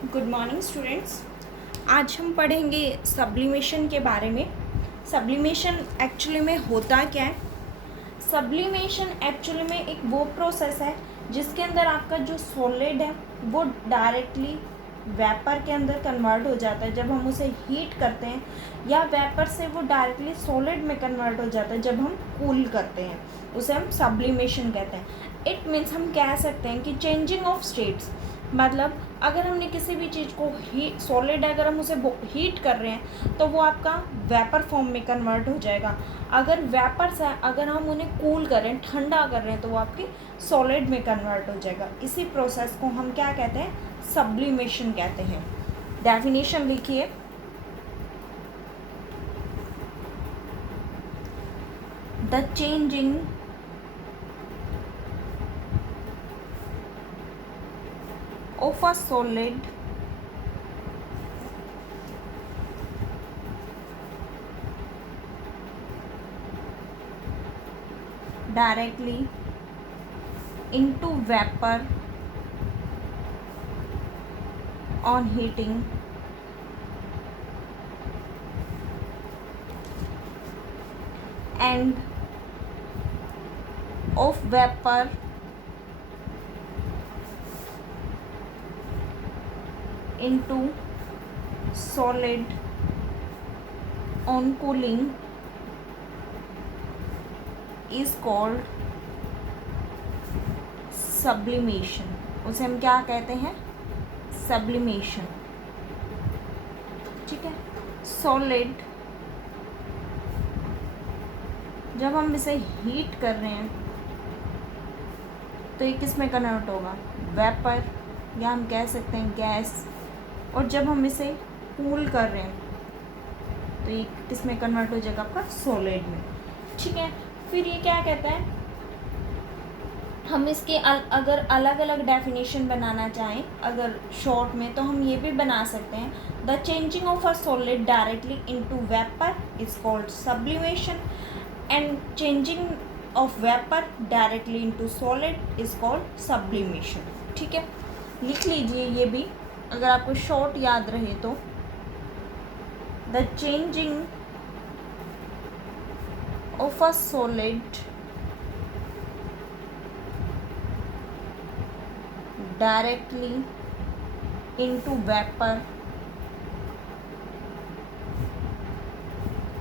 Good morning students. आज हम पढ़ेंगे सब्लिमेशन के बारे में। सब्लिमेशन एक्चुअली में होता क्या है? सब्लिमेशन एक्चुअली में एक वो प्रोसेस है जिसके अंदर आपका जो सॉलिड है वो डायरेक्टली वेपर के अंदर कन्वर्ट हो जाता है जब हम उसे हीट करते हैं, या वेपर से वो डायरेक्टली सॉलिड में कन्वर्ट हो जाता है जब हम कूल करते हैं। उसे हम सब्लिमेशन कहते हैं। इट मीन्स हम कह सकते हैं कि चेंजिंग ऑफ स्टेट्स, मतलब अगर हमने किसी भी चीज़ को सॉलिड अगर हम उसे हीट कर रहे हैं तो वो आपका वेपर फॉर्म में कन्वर्ट हो जाएगा। अगर वेपर्स है, अगर हम उन्हें कूल कर रहे हैं, ठंडा कर रहे हैं, तो वो आपकी सॉलिड में कन्वर्ट हो जाएगा। इसी प्रोसेस को हम क्या कहते हैं? सब्लिमेशन कहते हैं। डेफिनेशन लिखिए। The changing of a solid directly into vapor on heating and of vapor into solid on cooling is called sublimation। उसे हम क्या कहते हैं? सब्लिमेशन। ठीक है। सॉलिड जब हम इसे हीट कर रहे हैं तो ये किस में कन्वर्ट होगा? वेपर, या हम कह सकते हैं गैस। और जब हम इसे कूल कर रहे हैं तो ये किस में कन्वर्ट हो जाएगा? आपका सॉलिड में। ठीक है। फिर ये क्या कहता है, हम इसके अगर अलग अलग डेफिनेशन बनाना चाहें, अगर शॉर्ट में, तो हम ये भी बना सकते हैं। The changing of a solid directly into vapour is called sublimation and changing of vapour directly into solid is called sublimation. ठीक है, लिख लीजिए ये भी, अगर आपको शॉर्ट याद रहे तो। The changing of a solid directly into vapor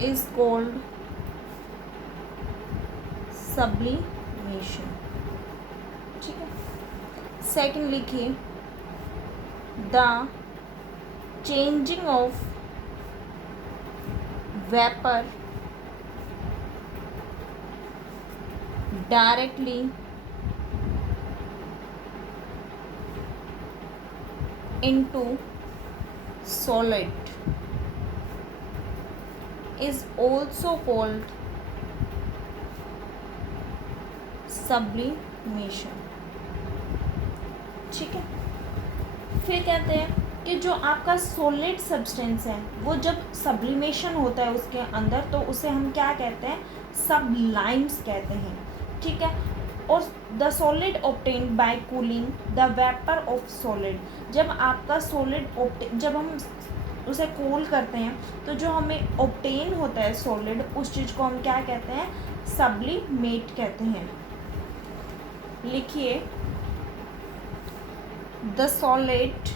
is called sublimation। ठीक है। सेकंड लिखिए, the changing of vapor directly into solid is also called sublimation। ठीक है। फिर कहते हैं कि जो आपका सॉलिड सब्सटेंस है वो जब सब्लिमेशन होता है उसके अंदर, तो उसे हम क्या कहते हैं? सबलाइम्स कहते हैं। ठीक है। और the solid obtained by cooling the vapour of solid, जब आपका सॉलिड जब हम उसे कूल करते हैं तो जो हमें ऑब्टेन होता है सॉलिड, उस चीज़ को हम क्या कहते हैं? सब्लिमेट कहते हैं। लिखिए, द सॉलिड,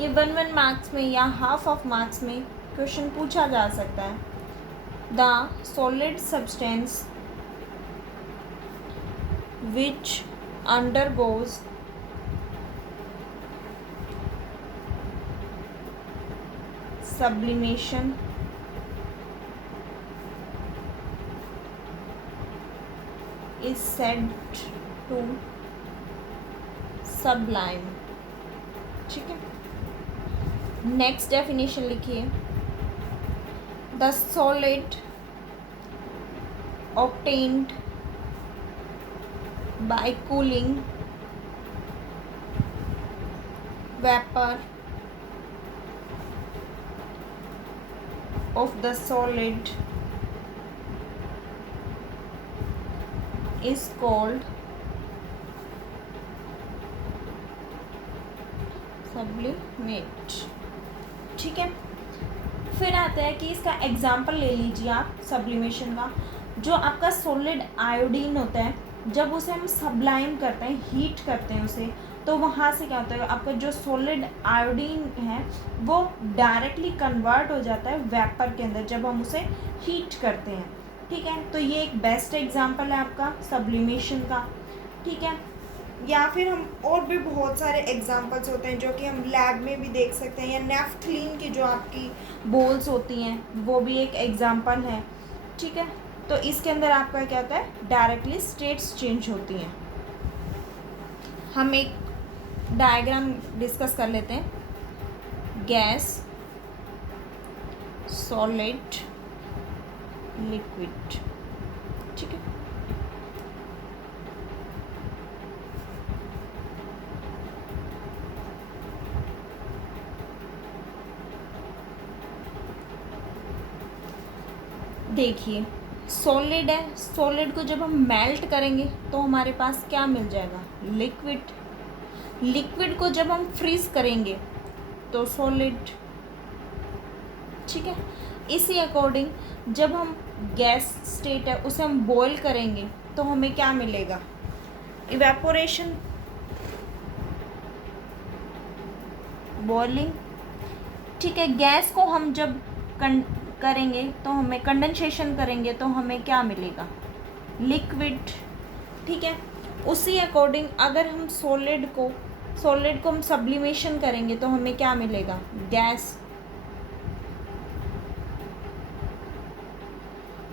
ये 1 मार्क्स में या हाफ ऑफ मार्क्स में क्वेश्चन पूछा जा सकता है। The solid substance which undergoes sublimation is said to sublime। ठीक है। नेक्स्ट डेफिनेशन लिखिए, the solid obtained by cooling vapor of the solid is called sublimate, ठीक है। फिर आता है कि इसका एग्जाम्पल ले लीजिए आप सब्लिमेशन का। जो आपका सॉलिड आयोडीन होता है, जब उसे हम सब्लाइम करते हैं, हीट करते हैं उसे, तो वहाँ से क्या होता है, आपका जो सॉलिड आयोडीन है वो डायरेक्टली कन्वर्ट हो जाता है वेपर के अंदर जब हम उसे हीट करते हैं, ठीक है। तो ये एक बेस्ट एग्जांपल है आपका सब्लिमेशन का, ठीक है। या फिर हम और भी बहुत सारे एग्जांपल्स होते हैं जो कि हम लैब में भी देख सकते हैं, या नेफ्थलीन की जो आपकी बोल्स होती हैं वो भी एक एग्जांपल है, ठीक है। तो इसके अंदर आपका क्या होता है, डायरेक्टली स्टेट्स चेंज होती हैं। हम एक डायग्राम डिस्कस कर लेते हैं। गैस, सॉलिड, लिक्विड, ठीक है। देखिए सॉलिड है, सॉलिड को जब हम मेल्ट करेंगे तो हमारे पास क्या मिल जाएगा, लिक्विड। लिक्विड को जब हम फ्रीज करेंगे तो सॉलिड, ठीक है। इसी अकॉर्डिंग जब हम गैस स्टेट है उसे हम बॉईल करेंगे तो हमें क्या मिलेगा, इवेपोरेशन, बॉइलिंग, ठीक है। गैस को हम जब करेंगे तो हमें कंडेंसेशन करेंगे तो हमें क्या मिलेगा, लिक्विड, ठीक है। उसी अकॉर्डिंग अगर हम सॉलिड को हम सब्लिमेशन करेंगे तो हमें क्या मिलेगा, गैस।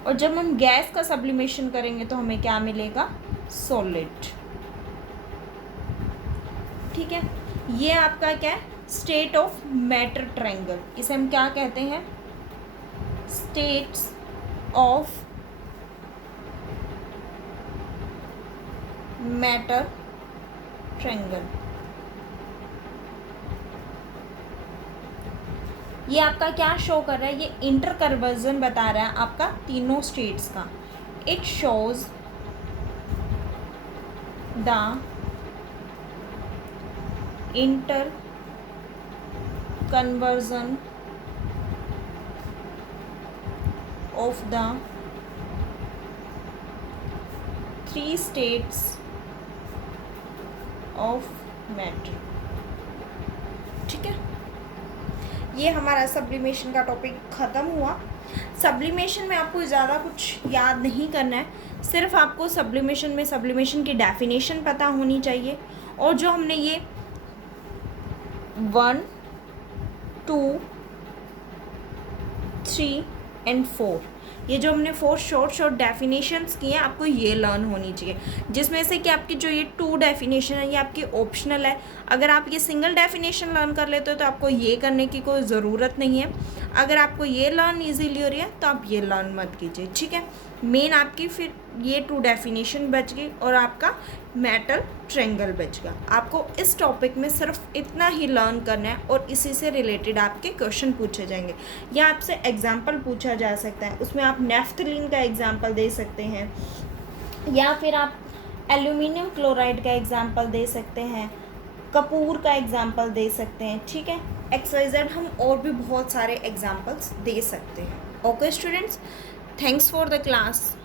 और जब हम गैस का सब्लिमेशन करेंगे तो हमें क्या मिलेगा, सॉलिड, ठीक है। ये आपका क्या है, स्टेट ऑफ मैटर ट्रायंगल। इसे हम क्या कहते हैं, स्टेट्स ऑफ मैटर ट्रायंगल। ये आपका क्या शो कर रहा है, ये इंटरकन्वर्जन बता रहा है आपका तीनों स्टेट्स का। It shows the inter conversion of the three states of matter, ठीक है। ये हमारा सब्लिमेशन का टॉपिक ख़त्म हुआ। सब्लिमेशन में आपको ज़्यादा कुछ याद नहीं करना है, सिर्फ आपको सब्लिमेशन की डेफिनेशन पता होनी चाहिए। और जो हमने ये 1, 2, 3 एंड 4, ये जो हमने 4 शॉर्ट डेफिनेशंस की हैं, आपको ये लर्न होनी चाहिए। जिसमें से कि आपकी जो ये 2 डेफिनेशन है ये आपकी ऑप्शनल है। अगर आप ये सिंगल डेफिनेशन लर्न कर लेते हो तो आपको ये करने की कोई ज़रूरत नहीं है। अगर आपको ये लर्न ईजीली हो रही है तो आप ये लर्न मत कीजिए, ठीक है। मेन आपकी फिर ये 2 डेफिनेशन बच गई और आपका मैटर ट्रायंगल बच गया। आपको इस टॉपिक में सिर्फ इतना ही लर्न करना है और इसी से रिलेटेड आपके क्वेश्चन पूछे जाएंगे या आपसे एग्जाम्पल पूछा जा सकता है। उसमें आप नेफ्थलीन का एग्जाम्पल दे सकते हैं या फिर आप एल्यूमिनियम क्लोराइड का एग्जाम्पल दे सकते हैं, कपूर का एग्जाम्पल दे सकते हैं, ठीक है। XYZ हम और भी बहुत सारे एग्जाम्पल्स दे सकते हैं। Okay students, thanks for the class.